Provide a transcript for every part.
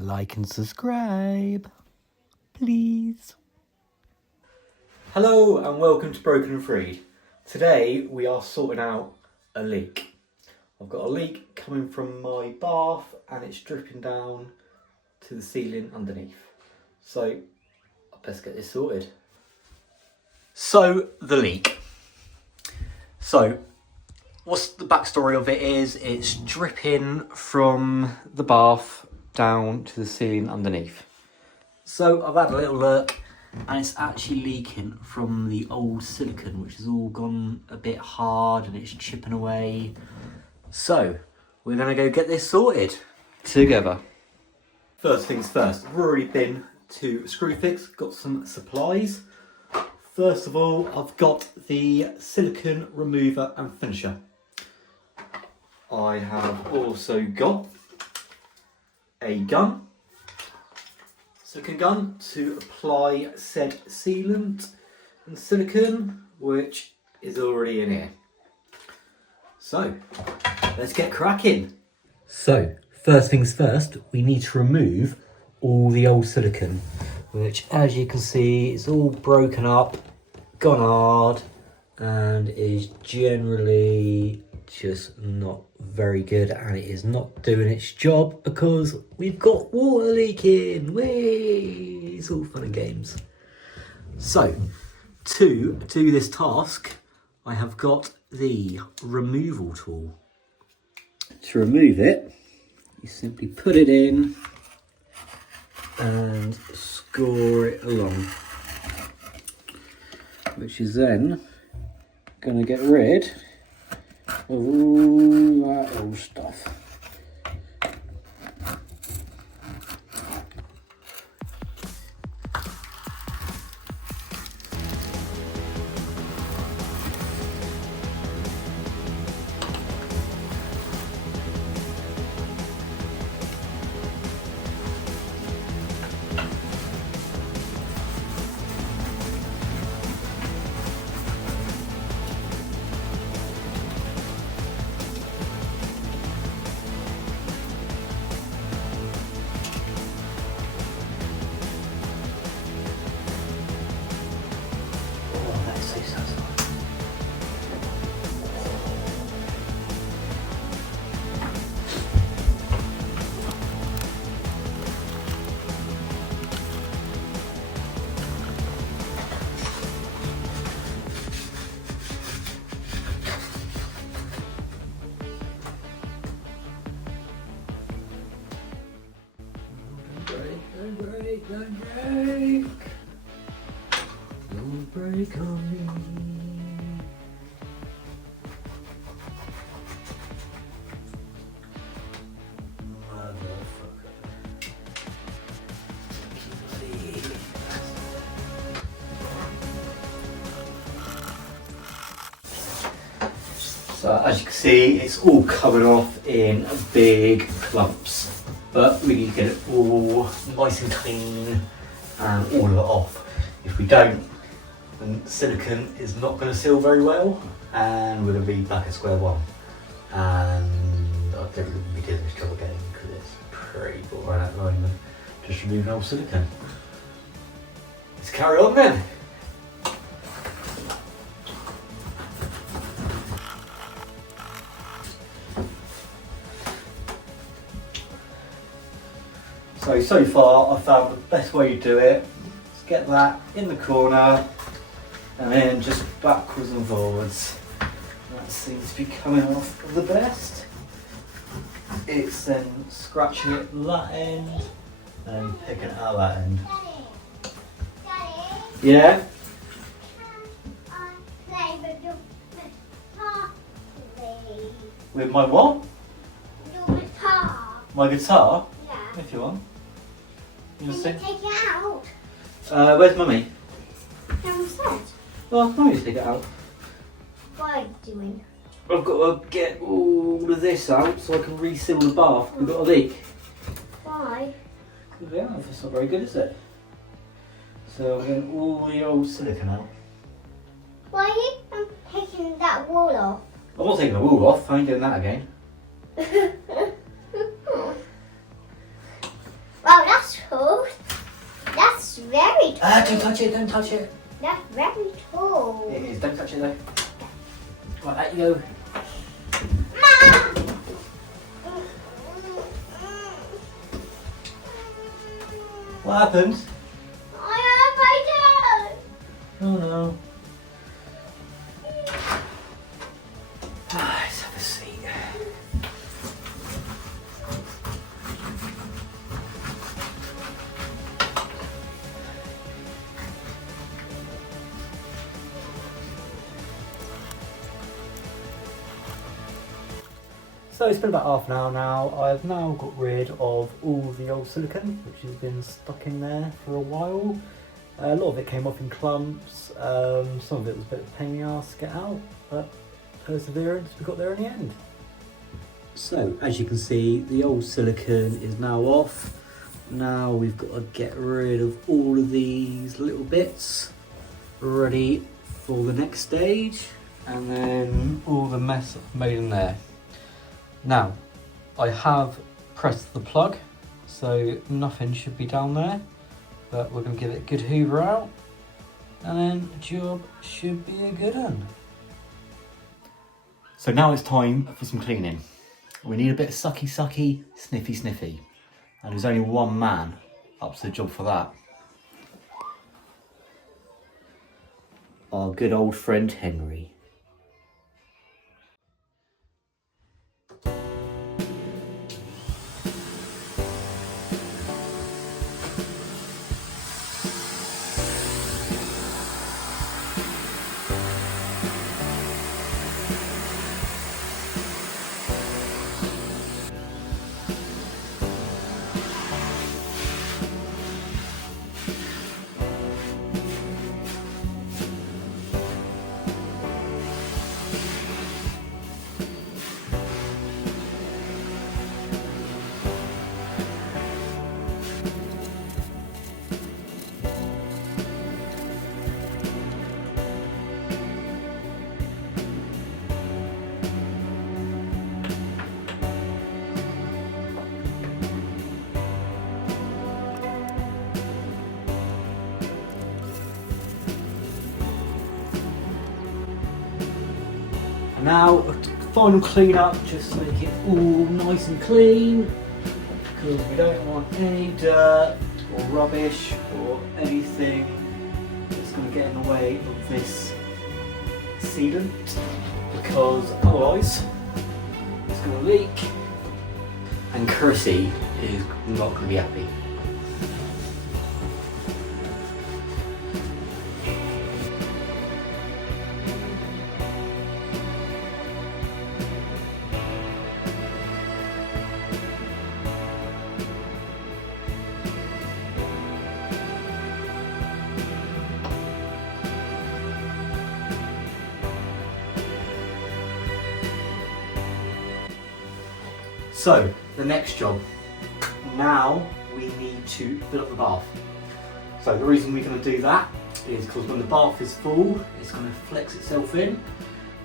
like and subscribe, please. Hello and welcome to Broken and Freed. Today we are sorting out a leak. I've got a leak coming from my bath and it's dripping down to the ceiling underneath. So let's get this sorted. So the leak. So what's the backstory of it is it's dripping from the bath down to the ceiling underneath. So I've had a little look and it's actually leaking from the old silicone, which has all gone a bit hard and it's chipping away. So we're gonna go get this sorted together. First things first, I've already been to Screwfix, got some supplies. First of all, I've got the silicone remover and finisher. I have also got a gun, silicone gun, to apply said sealant and silicone, which is already in here. So, let's get cracking. So, first things first, we need to remove all the old silicone, which as you can see is all broken up, gone hard, and is generally just not very good, and it is not doing its job because we've got water leaking. Whee! It's all fun and games. So, to do this task, I have got the removal tool. To remove it, you simply put it in and score it along, which is then going to get rid of all that old stuff. Don't break on me. Motherfucker. So as you can see, it's all coming off in big clumps. But we need to get it all nice and clean and all of it off. If we don't, then silicone is not going to seal very well and we're going to be back at square one. And I don't think we'll be doing this job again because it's pretty boring at the moment. Just removing old silicone. Let's carry on then. So far I found the best way to do it is get that in the corner and then just backwards and forwards. That seems to be coming off the best. It's then scratching it that end and picking it out that end. Daddy, Yeah? play with your guitar, please. With my what? Your guitar. My guitar? Yeah. If you want. You Can want to you sing? take it out? Where's Mummy? Downstairs. Oh, Mummy's take it out. What are you doing? I've got to get all of this out so I can reseal the bath. We've got a leak. Why? Yeah, that's not very good, is it? So I'm getting all the old silicone out. Why are you taking that wall off? I'm not taking the wool off, I ain't doing that again. Well, Don't touch it, don't touch it. That's very tall. It is, don't touch it though. Right, out you go. What happened? I Oh no. Let's have a seat. So it's been about half an hour now. I've now got rid of all the old silicone, which has been stuck in there for a while. A lot of it came off in clumps. Some of it was a bit of a pain in the arse to get out, but perseverance, we got there in the end. So as you can see, the old silicone is now off. Now we've got to get rid of all of these little bits, ready for the next stage, and then all the mess I've made in there. Now, I have pressed the plug, so nothing should be down there, but we're going to give it a good hoover out, and then the job should be a good one. So now it's time for some cleaning. We need a bit of sucky, sniffy, sniffy, and there's only one man up to the job for that. Our good old friend Henry. Now, a final clean up, just to make it all nice and clean, because we don't want any dirt or rubbish or anything that's going to get in the way of this sealant, because otherwise it's going to leak and Chrissy is not going to be happy. So, the next job. Now we need to fill up the bath. So the reason we're going to do that is because when the bath is full, it's going to flex itself in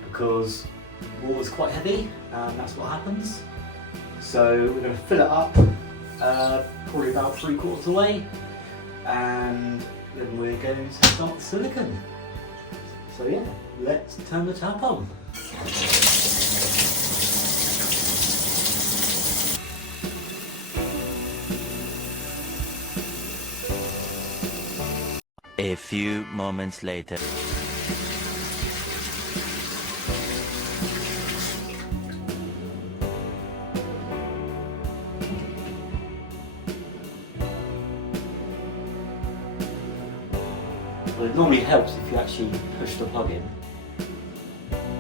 because water's quite heavy and that's what happens. So we're going to fill it up probably about 3/4 of the way, and then we're going to start the silicone. So yeah, let's turn the tap on. A few moments later. Well, it normally helps if you actually push the plug in.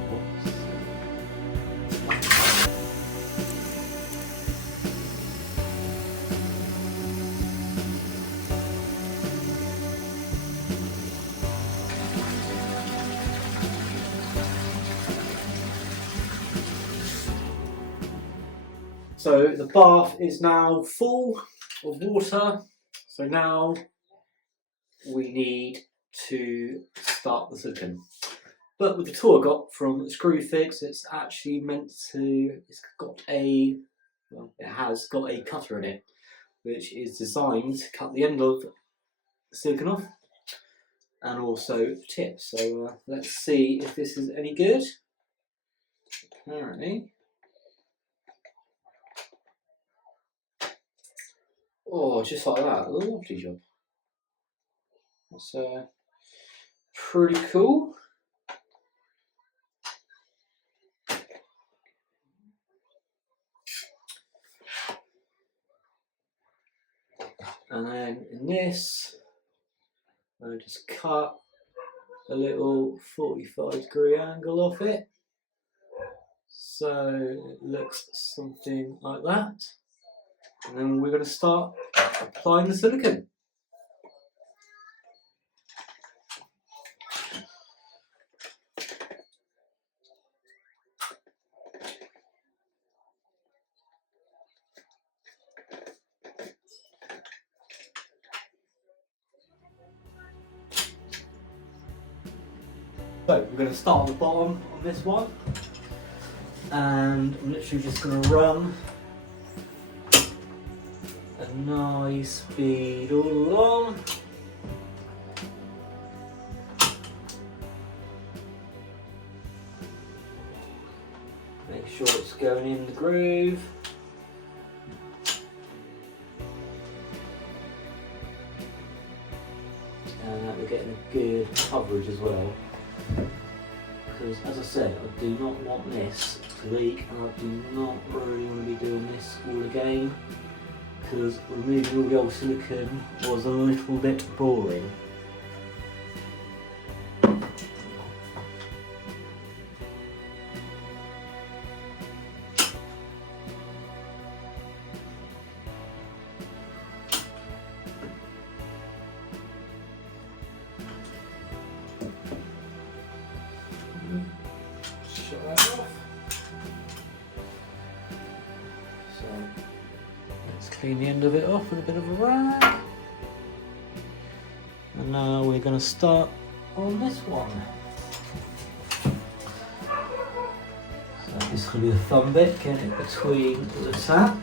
Whoops. So the bath is now full of water. So now we need to start the silicone. But with the tool I got from Screwfix, it's actually meant to, it has got a cutter in it, which is designed to cut the end of the silicone off and also the tip. So let's see if this is any good. Apparently. Oh, just like that. Lovely job. That's pretty cool. And then in this, I just cut a little 45-degree angle off it. So it looks something like that. And then we're going to start applying the silicone. So we're going to start on the bottom on this one, and I'm literally just going to run a nice bead all along. Make sure it's going in the groove. And that we're getting a good coverage as well. Because as I said, I do not want this to leak, and I do not really want to be doing this all again, because removing all the old silicone was a little bit boring. Shut that off. So let's clean the end of it off with a bit of a rag. And now we're going to start on this one. So this is going to be the thumb bit, getting it between the tap.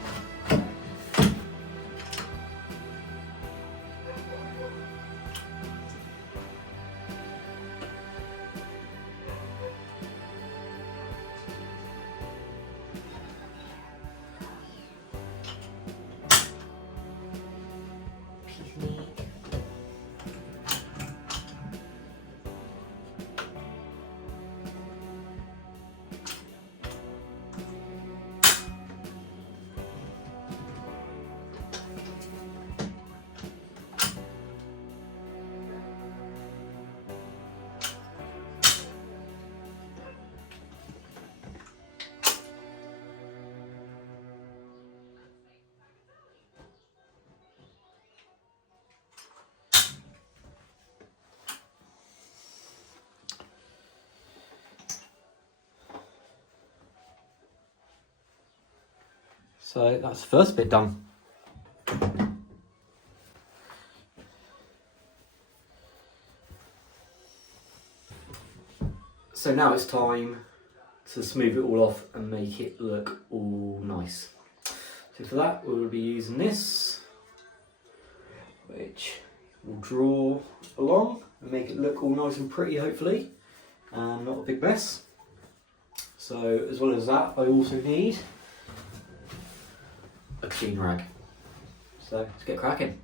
So that's the first bit done. So now it's time to smooth it all off and make it look all nice. So for that we'll be using this, which will draw along and make it look all nice and pretty, hopefully, and not a big mess. So as well as that, I also need a clean rag. So let's get cracking.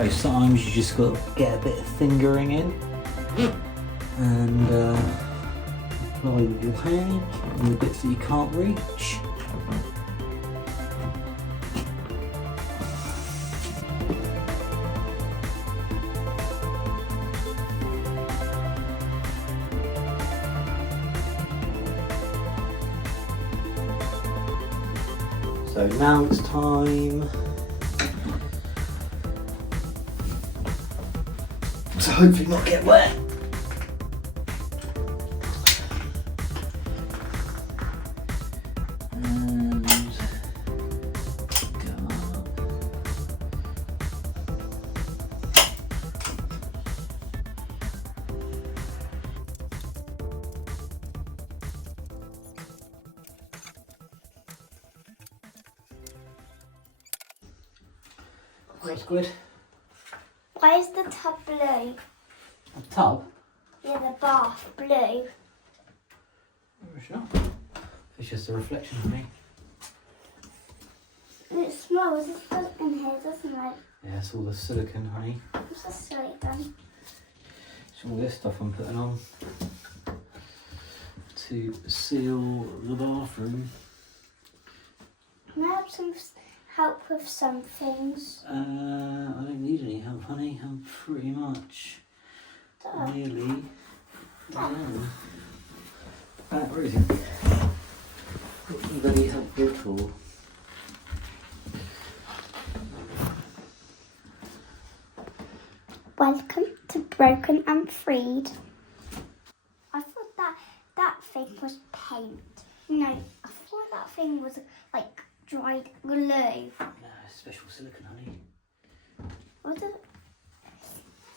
So sometimes you just got to get a bit of fingering in and apply with your hand on the bits that you can't reach. So now it's time to hopefully not get wet. And go up. That's good. Why is the tub blue? A tub? Yeah, the bath blue. It's not. It's just a reflection of me. It smells good in here, doesn't it? Yeah, it's all the silicone, honey. What's the silicone? It's all this stuff I'm putting on to seal the bathroom. Can I have some help with some things? I don't need any help, honey. I'm pretty much nearly done. Where is it? Not anybody help you at all. Welcome to Broken and Freed. I thought that thing was paint. No, I thought that thing was like dried glue. No, special silicone, honey. What is it?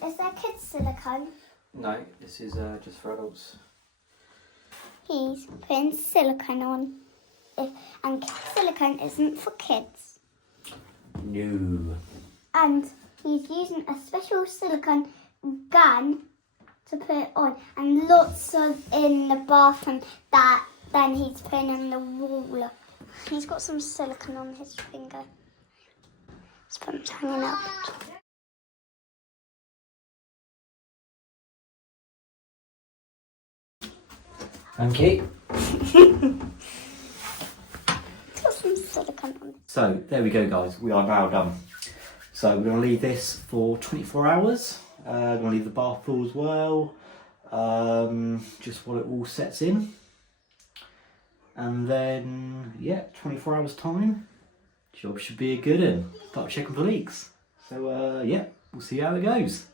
Is there kids silicone? No, this is just for adults. He's putting silicone on. And silicone isn't for kids. No. And he's using a special silicone gun to put it on. And lots of in the bathroom that then he's putting on the wall. He's got some silicone on his finger. Sponge hanging out. Thank you. Got some silicone on. So there we go, guys. We are now done. So we're going to leave this for 24 hours. We're going to leave the bath full as well. Just while it all sets in. And then, yeah, 24 hours time. Job should be a good one. Start checking for leaks. So, yeah, we'll see how it goes.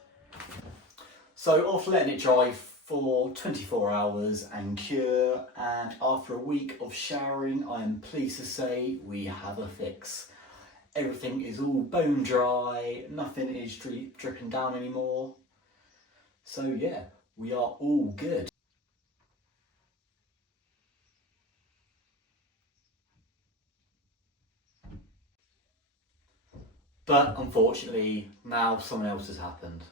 So after letting it dry for 24 hours and cure, and after a week of showering, I am pleased to say we have a fix. Everything is all bone dry, nothing is dripping down anymore. So yeah, we are all good. But unfortunately, now something else has happened.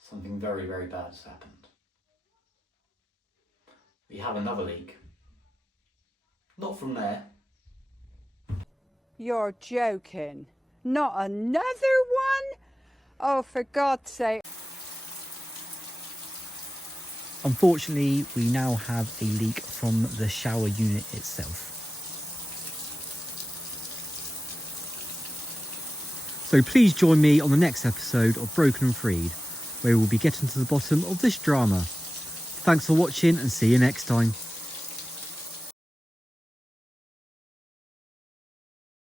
Something very, very bad has happened. We have another leak. Not from there. You're joking. Not another one? Oh, for God's sake. Unfortunately, we now have a leak from the shower unit itself. So please join me on the next episode of Broken and Freed, where we'll be getting to the bottom of this drama. Thanks for watching and see you next time.